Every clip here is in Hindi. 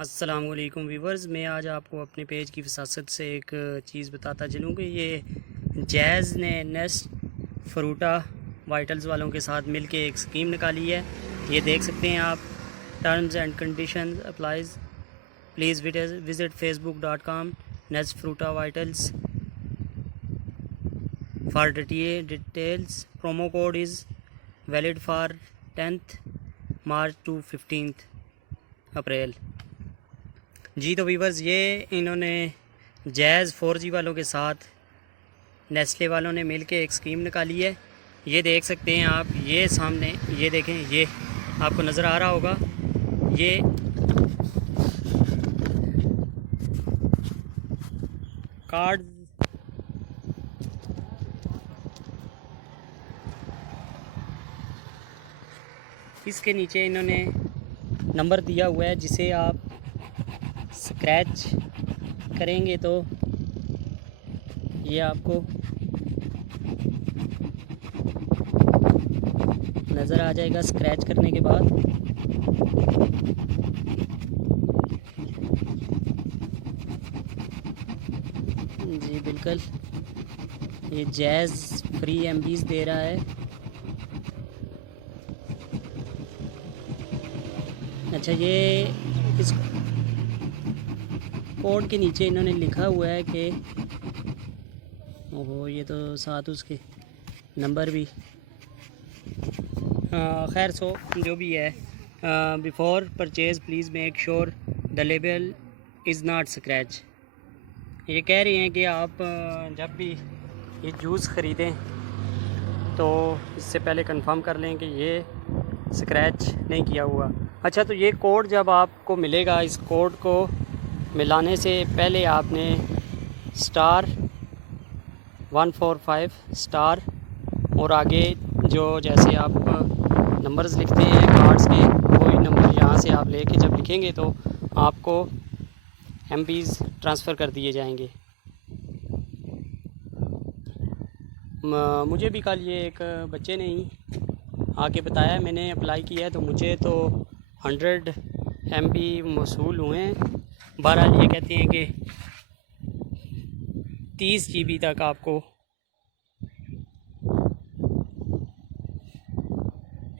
अस्सलामुअलैकुम व्यूवर्स, मैं आज आपको अपने पेज की वसासत से एक चीज़ बताता चलूँ कि ये जैज़ ने नेस्ट फ्रूटा वाइटल्स वालों के साथ मिलके एक स्कीम निकाली है। ये देख सकते हैं आप, terms and conditions applies, please visit facebook.com nest फ्रूटा vitals for details. Promo code is valid for 10th March two 15th अप्रैल। जी तो वीवर्स, ये इन्होंने जैज़ 4G वालों के साथ नेस्ले वालों ने मिलके एक स्कीम निकाली है। ये देख सकते हैं आप, ये सामने ये देखें, ये आपको नज़र आ रहा होगा, ये कार्ड इसके नीचे इन्होंने नंबर दिया हुआ है, जिसे आप स्क्रैच करेंगे तो ये आपको नज़र आ जाएगा। स्क्रैच करने के बाद जी बिल्कुल, ये जैज़ फ्री MBs दे रहा है। अच्छा, ये इस कोड के नीचे इन्होंने लिखा हुआ है कि ओहो, ये तो साथ उसके नंबर भी, खैर सो जो भी है, before purchase please make sure the label is not scratch. ये कह रहे हैं कि आप जब भी ये जूस ख़रीदें तो इससे पहले कंफर्म कर लें कि ये स्क्रैच नहीं किया हुआ। अच्छा, तो ये कोड जब आपको मिलेगा, इस कोड को मिलाने से पहले आपने *145* और आगे जो जैसे आप नंबर्स लिखते हैं कार्ड्स के, वही नंबर यहाँ से आप लेके जब लिखेंगे तो आपको MBs ट्रांसफ़र कर दिए जाएंगे। मुझे भी कल ये एक बच्चे ने ही आके बताया, मैंने अप्लाई किया है तो मुझे तो 100 MB मौसूल हुए हैं। बहरहाल ये कहते हैं कि 30 GB तक आपको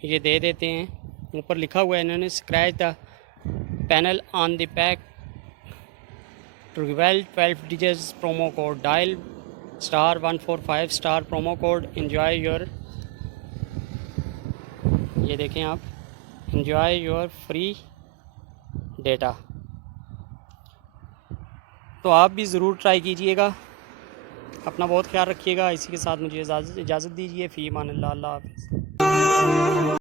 ये दे देते हैं। ऊपर लिखा हुआ है इन्होंने, scratch the panel on the pack to reveal 12 digits promo code, dial *145* promo code, enjoy your, ये देखें आप, एंजॉय योर फ्री डेटा। तो आप भी ज़रूर ट्राई कीजिएगा। अपना बहुत ख्याल रखिएगा। इसी के साथ मुझे इजाज़त दीजिए। फ़ी अमान अल्लाह, अल्लाह हाफ़िज़।